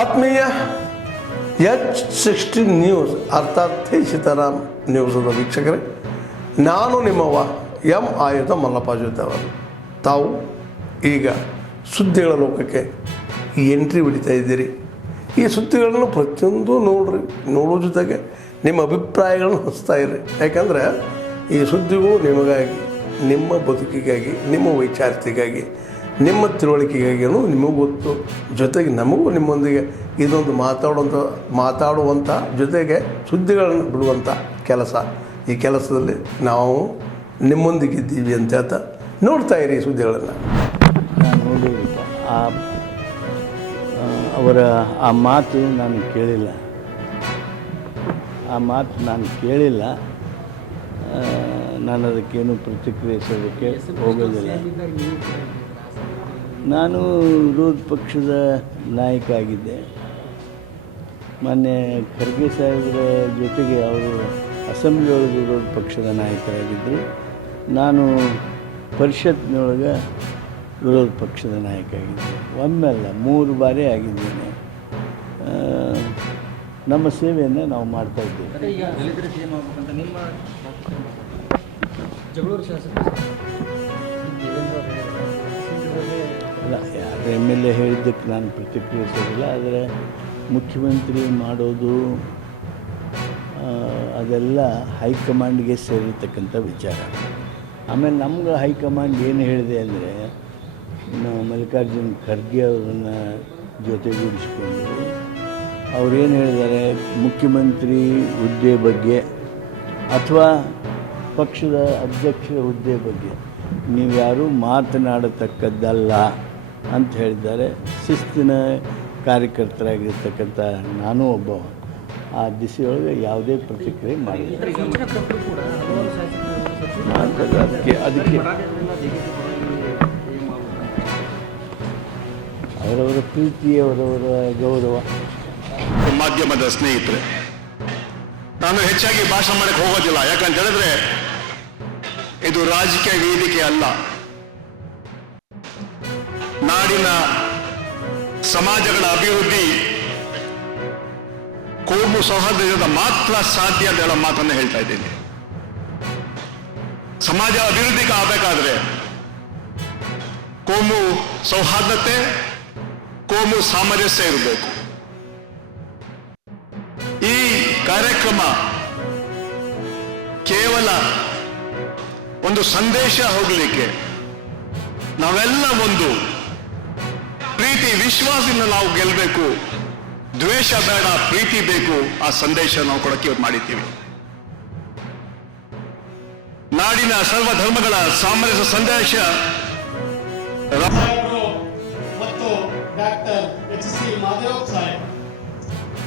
ಆತ್ಮೀಯ H16 news ಅರ್ಥಾತ್ ಸೀತಾರಾಮ್ ನ್ಯೂಸದ ವೀಕ್ಷಕರೇ, ನಾನು ನಿಮ್ಮವ ಎಂ ಆಯುಧ ಮಲ್ಲಪ್ಪ ಜೊತೆವರು. ತಾವು ಈಗ ಸುದ್ದಿಗಳ ಲೋಕಕ್ಕೆ ಎಂಟ್ರಿ ಹೊಡಿತಾ ಇದ್ದೀರಿ. ಈ ಸುದ್ದಿಗಳನ್ನು ಪ್ರತಿಯೊಂದು ನೋಡೋ ಜೊತೆಗೆ ನಿಮ್ಮ ಅಭಿಪ್ರಾಯಗಳನ್ನು ಹಂಚ್ತಾ ಇರ್ರಿ. ಯಾಕಂದರೆ ಈ ಸುದ್ದಿಗಳು ನಿಮಗಾಗಿ, ನಿಮ್ಮ ಬದುಕಿಗಾಗಿ, ನಿಮ್ಮ ವೈಚಾರಿಕೆಗಾಗಿ, ನಿಮ್ಮ ತಿಳುವಳಿಕೆಗಾಗಿಯೂ ನಿಮಗೂ ಗೊತ್ತು, ಜೊತೆಗೆ ನಮಗೂ ನಿಮ್ಮೊಂದಿಗೆ ಇದೊಂದು ಮಾತಾಡುವಂಥ ಜೊತೆಗೆ ಸುದ್ದಿಗಳನ್ನು ಬಿಡುವಂಥ ಕೆಲಸ. ಈ ಕೆಲಸದಲ್ಲಿ ನಾವು ನಿಮ್ಮೊಂದಿಗಿದ್ದೀವಿ ಅಂತ ಹೇಳ್ತಾ ನೋಡ್ತಾ ಇರಿ ಸುದ್ದಿಗಳನ್ನು. ನಾನು ನೋಡಿರಪ್ಪ ಅವರ ಆ ಮಾತು ನಾನು ಕೇಳಿಲ್ಲ. ನಾನು ಅದಕ್ಕೇನು ಪ್ರತಿಕ್ರಿಯಿಸೋದಕ್ಕೆ ಹೋಗೋದಿಲ್ಲ. ನಾನು ವಿರೋಧ ಪಕ್ಷದ ನಾಯಕ ಆಗಿದ್ದೆ. ಮೊನ್ನೆ ಖರ್ಗೆ ಸಾಹೇಬರ ಜೊತೆಗೆ ಅವರು ಅಸೆಂಬ್ಲಿ ಒಳಗೆ ವಿರೋಧ ಪಕ್ಷದ ನಾಯಕರಾಗಿದ್ದರು. ನಾನು ಪರಿಷತ್ನೊಳಗೆ ವಿರೋಧ ಪಕ್ಷದ ನಾಯಕ ಆಗಿದ್ದೆ. ಒಮ್ಮೆಲ್ಲ 3 ಬಾರಿ ಆಗಿದ್ದೇನೆ. ನಮ್ಮ ಸೇವೆಯನ್ನು ನಾವು ಮಾಡ್ತಾ ಇದ್ದೇವೆ. ಅಲ್ಲ, ಯಾರು MLA ಹೇಳಿದ್ದಕ್ಕೆ ನಾನು ಪ್ರತಿಕ್ರಿಯಿಸೋದಿಲ್ಲ. ಆದರೆ ಮುಖ್ಯಮಂತ್ರಿ ಮಾಡೋದು ಅದೆಲ್ಲ ಹೈಕಮಾಂಡ್ಗೆ ಸೇರಿರ್ತಕ್ಕಂಥ ವಿಚಾರ. ಆಮೇಲೆ ನಮ್ಗೆ ಹೈಕಮಾಂಡ್ ಏನು ಹೇಳಿದೆ ಅಂದರೆ, ಮಲ್ಲಿಕಾರ್ಜುನ್ ಖರ್ಗೆ ಅವರನ್ನು ಜೊತೆಗೂಡಿಸಿಕೊಂಡು ಅವರೇನು ಹೇಳಿದ್ದಾರೆ, ಮುಖ್ಯಮಂತ್ರಿ ಹುದ್ದೆ ಬಗ್ಗೆ ಅಥವಾ ಪಕ್ಷದ ಅಧ್ಯಕ್ಷರ ಹುದ್ದೆ ಬಗ್ಗೆ ನೀವು ಯಾರೂ ಮಾತನಾಡತಕ್ಕದ್ದಲ್ಲ ಅಂತ ಹೇಳಿದ್ದಾರೆ. ಶಿಸ್ತಿನ ಕಾರ್ಯಕರ್ತರಾಗಿರ್ತಕ್ಕಂಥ ನಾನು ಒಬ್ಬ ಆ ದಿಸೆಯೊಳಗೆ ಯಾವುದೇ ಪ್ರತಿಕ್ರಿಯೆ ಮಾಡಿಲ್ಲ. ಅದಕ್ಕೆ ಅವರವರ ಪ್ರೀತಿ, ಅವರವರ ಗೌರವ. ಮಾಧ್ಯಮದ ಸ್ನೇಹಿತರೆ, ನಾನು ಹೆಚ್ಚಾಗಿ ಭಾಷಣ ಮಾಡಕ್ಕೆ ಹೋಗೋದಿಲ್ಲ. ಯಾಕಂತ ಹೇಳಿದ್ರೆ ಇದು ರಾಜಕೀಯ ವೇದಿಕೆ ಅಲ್ಲ. ನಾಡಿನ ಸಮಾಜಗಳ ಅಭಿವೃದ್ಧಿ ಕೋಮು ಸೌಹಾರ್ದದಿಂದ ಮಾತ್ರ ಸಾಧ್ಯ ಅಂತ ಹೇಳೋ ಮಾತನ್ನು ಹೇಳ್ತಾ ಇದ್ದೀನಿ. ಸಮಾಜ ಅಭಿವೃದ್ಧಿಗೆ ಆಗಬೇಕಾದ್ರೆ ಕೋಮು ಸೌಹಾರ್ದತೆ, ಕೋಮು ಸಾಮರಸ್ಯ ಇರಬೇಕು. ಈ ಕಾರ್ಯಕ್ರಮ ಕೇವಲ ಒಂದು ಸಂದೇಶ ಹೋಗಲಿಕ್ಕೆ, ನಾವೆಲ್ಲ ಒಂದು ಪ್ರೀತಿ ವಿಶ್ವಾಸದಿಂದ ನಾವು ಗೆಲ್ಲಬೇಕು. ದ್ವೇಷ ಬೇಡ, ಪ್ರೀತಿ ಬೇಕು. ಆ ಸಂದೇಶ ನಾವು ಕೊಡಕ್ಕೆ ಇವತ್ತು ಮಾಡಿದ್ದೀವಿ. ನಾಡಿನ ಸರ್ವ ಧರ್ಮಗಳ ಸಾಮರಸ್ಯ ಸಂದೇಶ ಮತ್ತು ಡಾಕ್ಟರ್ HC ಮಾದೇವ್ ಸಾಹೇಬ್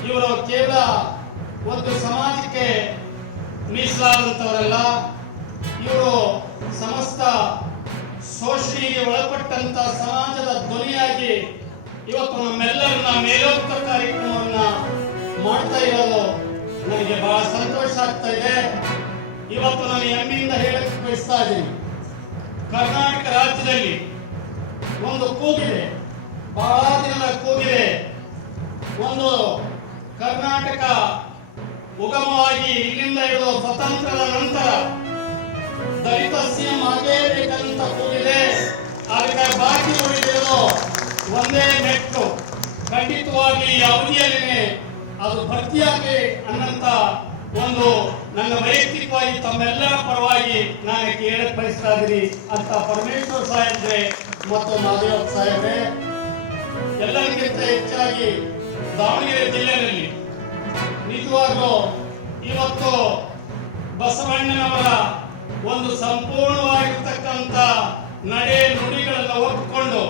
ಇವರು ಕೇವಲ ಒಂದು ಸಮಾಜಕ್ಕೆ ಮೀಸಲಾದಂಥವರಲ್ಲ. ಇವರು ಸಮಸ್ತ ಶೋಷಣೆಗೆ ಒಳಪಟ್ಟಂತ ಸಮಾಜದ ಧ್ವನಿಯಾಗಿ ಇವತ್ತು ನಮ್ಮೆಲ್ಲರನ್ನ ಮೇಲೋಕ್ತ ಕಾರ್ಯಕ್ರಮವನ್ನ ಮಾಡ್ತಾ ಇರೋದು ನನಗೆ ಬಹಳ ಸಂತೋಷ ಆಗ್ತಾ ಇದೆ. ಇವತ್ತು ನಾನು ಹೆಮ್ಮೆಯಿಂದ ಹೇಳಕ್ಕೆ ಬಯಸ್ತಾ ಇದ್ದೀನಿ, ಕರ್ನಾಟಕ ರಾಜ್ಯದಲ್ಲಿ ಒಂದು ಕೂಗಿದೆ, ಬಹಳ ದಿನದ ಕೂಗಿದೆ. ಒಂದು ಕರ್ನಾಟಕ ಉಗಮವಾಗಿ ಇಲ್ಲಿಂದ ಹಿಡಿದು ಸ್ವತಂತ್ರದ ನಂತರ ದಲಿತ CM ಆಗೇಬೇಕಂತ ಕೂಗಿದೆ. ಅದಕ್ಕೆ ಬಾಕಿ ಉಳಿದಿರೋದು ಒಂದೇ ಮೆಟ್ಟು. ಖಂಡಿತವಾಗಿ ಈ ಅವಧಿಯಲ್ಲಿನೇ ಅದು ಭರ್ತಿಯಾಗಿ ಅನ್ನಂತ ಒಂದು ನನ್ನ ವೈಯಕ್ತಿಕವಾಗಿ ತಮ್ಮೆಲ್ಲರ ಪರವಾಗಿ ನಾನು ಹೇಳಕ್ ಬಯಸ್ತಾ ಇದ್ದೀನಿ ಅಂತ ಪರಮೇಶ್ವರ್ ಸಾಹೇಬ್ರೆ ಮತ್ತು ಮಾದೇವ್ ಸಾಹೇಬ್ರೆ, ಎಲ್ಲರಿಗಿಂತ ಹೆಚ್ಚಾಗಿ ದಾವಣಗೆರೆ ಜಿಲ್ಲೆಯಲ್ಲಿ ನಿಜವಾಗ್ಲೂ ಇವತ್ತು ಬಸವಣ್ಣನವರ ಒಂದು ಸಂಪೂರ್ಣವಾಗಿರ್ತಕ್ಕಂಥ ನಡೆ ನುಡಿಗಳನ್ನು ಒಪ್ಪಿಕೊಂಡು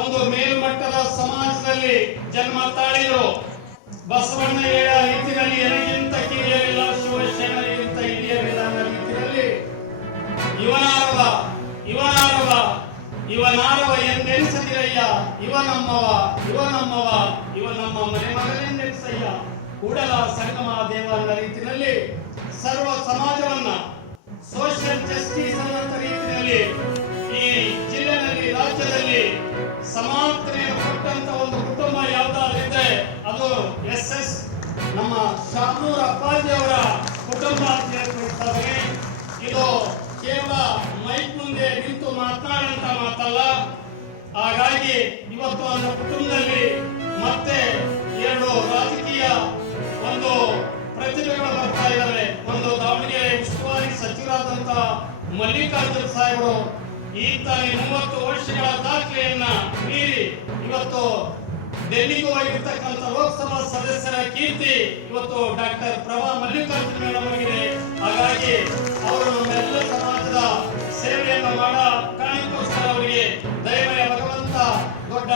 ಒಂದು ಮೇಲ್ಮಟ್ಟದ ಸಮಾಜದಲ್ಲಿ ಜನ್ಮ ತಾಳಿದರು. ಬಸವಣ್ಣ ಹೇಳ ರೀತಿಯಲ್ಲಿ ಎನಗಿಂತ ಕಿರಿಯರಿಲ್ಲ, ಶಿವಶರಣರಿಗಿಂತ ಹಿರಿಯರಿಲ್ಲ ಅನ್ನೋ ರೀತಿಯಲ್ಲಿ ಇವನಾರವ ಎಂದೆನಿಸದಿರಯ್ಯ, ಇವ ನಮ್ಮವ ಇವ ನಮ್ಮ ಮನೆ ಮಗನೆಂದೆನಿಸಯ್ಯ, ಕೂಡಲ ಸಂಗಮ ದೇವ ಅನ್ನೋ ರೀತಿಯಲ್ಲಿ ಸರ್ವ ಸಮಾಜವನ್ನ ಸೋಷಿಯಲ್ ಜಸ್ಟಿಸ್ ಅನ್ನೋ ರೀತಿಯಲ್ಲಿ ಈ ಜಿಲ್ಲೆಯಲ್ಲಿ, ರಾಜ್ಯದಲ್ಲಿ ಸಮಾನತೆಯನ್ನು ಕೊಟ್ಟಂತ ಒಂದು ಕುಟುಂಬ ಯಾವ್ದಾದ್ರು ಶಾಮನೂರ್ ಅಪ್ಪಾಜಿಯವರ ಕುಟುಂಬ ಅಂತ ಹೇಳ್ತಾರೆ. ಇದು ಕೇವಲ ಮೈಕ್ ಮುಂದೆ ನಿಂತು ಮಾತನಾಡುವಂತ ಮಾತಲ್ಲ. ಹಾಗಾಗಿ ಇವತ್ತು ನನ್ನ ಕುಟುಂಬದಲ್ಲಿ ಮತ್ತೆ 2 ರಾಜಕೀಯ ಒಂದು ಪ್ರತಿಭೆಗಳು ಬರ್ತಾ ಇದ್ದಾವೆ. ಒಂದು ದಾವಣಗೆರೆ ಉಸ್ತುವಾರಿ ಸಚಿವರಾದಂತ ಮಲ್ಲಿಕಾರ್ಜುನ್ ಸಾಹೇಬರು ಈಗ 30 ವರ್ಷಗಳ ದಾಖಲೆಯನ್ನ ಮೀರಿ ಇವತ್ತು ಡೆಲ್ಲಿಗೂ ಹೋಗಿರ್ತಕ್ಕಂಥ ಲೋಕಸಭಾ ಸದಸ್ಯರ ಕೀರ್ತಿ ಇವತ್ತು ಡಾಕ್ಟರ್ ಪ್ರಭಾ ಮಲ್ಲಿಕಾರ್ಜುನ್ ಮೇಡಮ್ ಅವರಿಗೆ. ಹಾಗಾಗಿ ಅವರು ನಮ್ಮೆಲ್ಲ ಸಮಾಜದ ಸೇವೆಯನ್ನು ಮಾಡೋ ಕಾರಣಕ್ಕೋಸ್ಕರ ಅವರಿಗೆ ದೈವಯ ಭಗವಂತ ದೊಡ್ಡ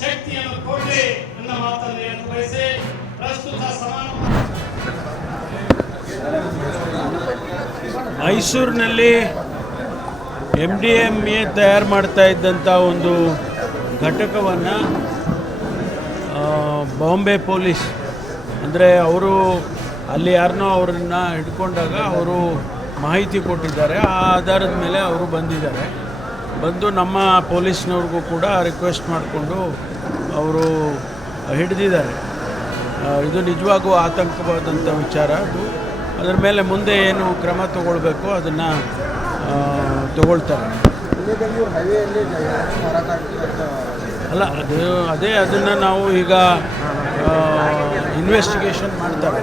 ಶಕ್ತಿಯನ್ನು ಕೊಡಲಿ ನನ್ನ ಮಾತನ್ನು ಹೇಳಲು ಬಯಸಿ ಪ್ರಸ್ತುತ ಮೈಸೂರಿನಲ್ಲಿ MDMA ತಯಾರು ಮಾಡ್ತಾ ಇದ್ದಂಥ ಒಂದು ಘಟಕವನ್ನು ಬಾಂಬೆ ಪೊಲೀಸ್ ಅಂದರೆ ಅವರು ಅಲ್ಲಿ ಯಾರನ್ನೋ ಅವರನ್ನ ಹಿಡ್ಕೊಂಡಾಗ ಅವರು ಮಾಹಿತಿ ಕೊಟ್ಟಿದ್ದಾರೆ. ಆ ಆಧಾರದ ಮೇಲೆ ಅವರು ಬಂದು ನಮ್ಮ ಪೊಲೀಸ್ನವ್ರಿಗೂ ಕೂಡ ರಿಕ್ವೆಸ್ಟ್ ಮಾಡಿಕೊಂಡು ಅವರು ಹಿಡಿದಿದ್ದಾರೆ. ಇದು ನಿಜವಾಗೂ ಆತಂಕವಾದಂಥ ವಿಚಾರ. ಅದರ ಮೇಲೆ ಮುಂದೆ ಏನು ಕ್ರಮ ತಗೊಳ್ಬೇಕು ಅದನ್ನು ತಗೊಳ್ತಾರೆ. ಅಲ್ಲ ಅದನ್ನು ನಾವು ಈಗ ಇನ್ವೆಸ್ಟಿಗೇಷನ್ ಮಾಡ್ತಾರೆ.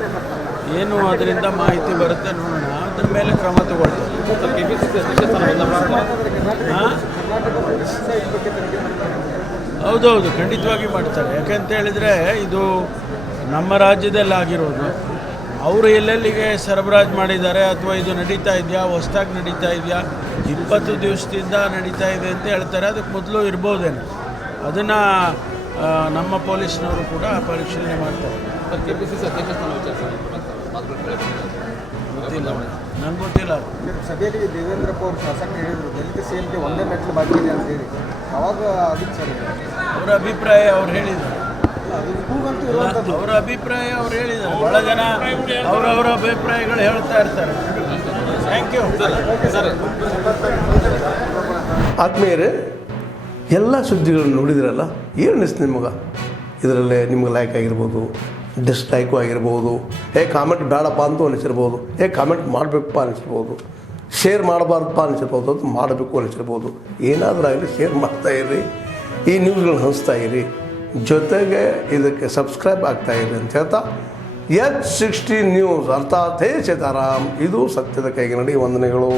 ಏನು ಅದರಿಂದ ಮಾಹಿತಿ ಬರುತ್ತೆ ನೋಡೋಣ, ಅದ್ರ ಮೇಲೆ ಕ್ರಮ ತಗೊಳ್ತಾರೆ. ಹೌದೌದು, ಖಂಡಿತವಾಗಿ ಮಾಡ್ತಾರೆ. ಯಾಕೆಂತ ಹೇಳಿದರೆ ಇದು ನಮ್ಮ ರಾಜ್ಯದಲ್ಲಿ ಆಗಿರೋದು. ಅವರು ಎಲ್ಲೆಲ್ಲಿಗೆ ಸರಬರಾಜು ಮಾಡಿದ್ದಾರೆ ಅಥವಾ ಇದು ನಡೀತಾ ಇದೆಯಾ, ಹೊಸ್ದಾಗಿ ನಡೀತಾ ಇದೆಯಾ, 20 ದಿವಸದಿಂದ ನಡೀತಾ ಇದೆ ಅಂತ ಹೇಳ್ತಾರೆ. ಅದಕ್ಕೆ ಮೊದಲು ಇರ್ಬೋದೇನೋ, ಅದನ್ನು ನಮ್ಮ ಪೊಲೀಸ್ನವರು ಕೂಡ ಪರಿಶೀಲನೆ ಮಾಡ್ತಾರೆ. ನಂಗೆ ಗೊತ್ತಿಲ್ಲ. ಸಭೆಯಲ್ಲಿ ದೇವೇಂದ್ರಪ್ಪ ಅವರು ಶಾಸಕ ಹೇಳಿದರು ದಲಿತ ಸೇನೆಗೆ ಒಂದೇ ಮೆಟ್ಲು ಬಾಕಿ ಇದೆ ಅಂತ ಹೇಳಿ. ಅವಾಗ ಅದಕ್ಕೆ ಸರ್ ಅವರ ಅಭಿಪ್ರಾಯ ಅವ್ರು ಹೇಳಿದ್ದಾರೆ. ಅವರ ಅಭಿಪ್ರಾಯ ಅವ್ರು ಹೇಳಿದ್ದಾರೆ. ಭಾಳ ಜನ ಅವರವರ ಅಭಿಪ್ರಾಯಗಳು ಹೇಳ್ತಾ ಇರ್ತಾರೆ. Thank you. ಆತ್ಮೀಯರೇ, ಎಲ್ಲ ಸುದ್ದಿಗಳನ್ನು ನೋಡಿದ್ರಲ್ಲ, ಏನು ಅನಿಸ್ತು ನಿಮಗೆ? ಇದರಲ್ಲೇ ನಿಮ್ಗೆ ಲೈಕ್ ಆಗಿರ್ಬೋದು, ಡಿಸ್ಲೈಕು ಆಗಿರ್ಬೋದು, ಕಾಮೆಂಟ್ ಬೇಡಪ್ಪ ಅಂತೂ ಅನಿಸಿರ್ಬೋದು, ಕಾಮೆಂಟ್ ಮಾಡಬೇಕಪ್ಪ ಅನಿಸಿರ್ಬೋದು, ಶೇರ್ ಮಾಡಬಾರ್ದಪ್ಪ ಅನಿಸಿರ್ಬೋದು, ಅದು ಮಾಡಬೇಕು ಅನಿಸಿರ್ಬೋದು. ಏನಾದರೂ ಆಗಲಿ ಶೇರ್ ಮಾಡ್ತಾಯಿರಿ, ಈ ನ್ಯೂಸ್ಗಳನ್ನ ಹಂಚ್ತಾ ಇರಿ, ಜೊತೆಗೆ ಇದಕ್ಕೆ ಸಬ್ಸ್ಕ್ರೈಬ್ ಆಗ್ತಾಯಿರಿ ಅಂತ ಹೇಳ್ತಾ H16 ನ್ಯೂಸ್ ಅರ್ಥಾತ್ ಹೇ ಸೀತಾರಾಮ್, ಇದು ಸತ್ಯದ ಕೈಗೆ ನಡಿ. ವಂದನೆಗಳು.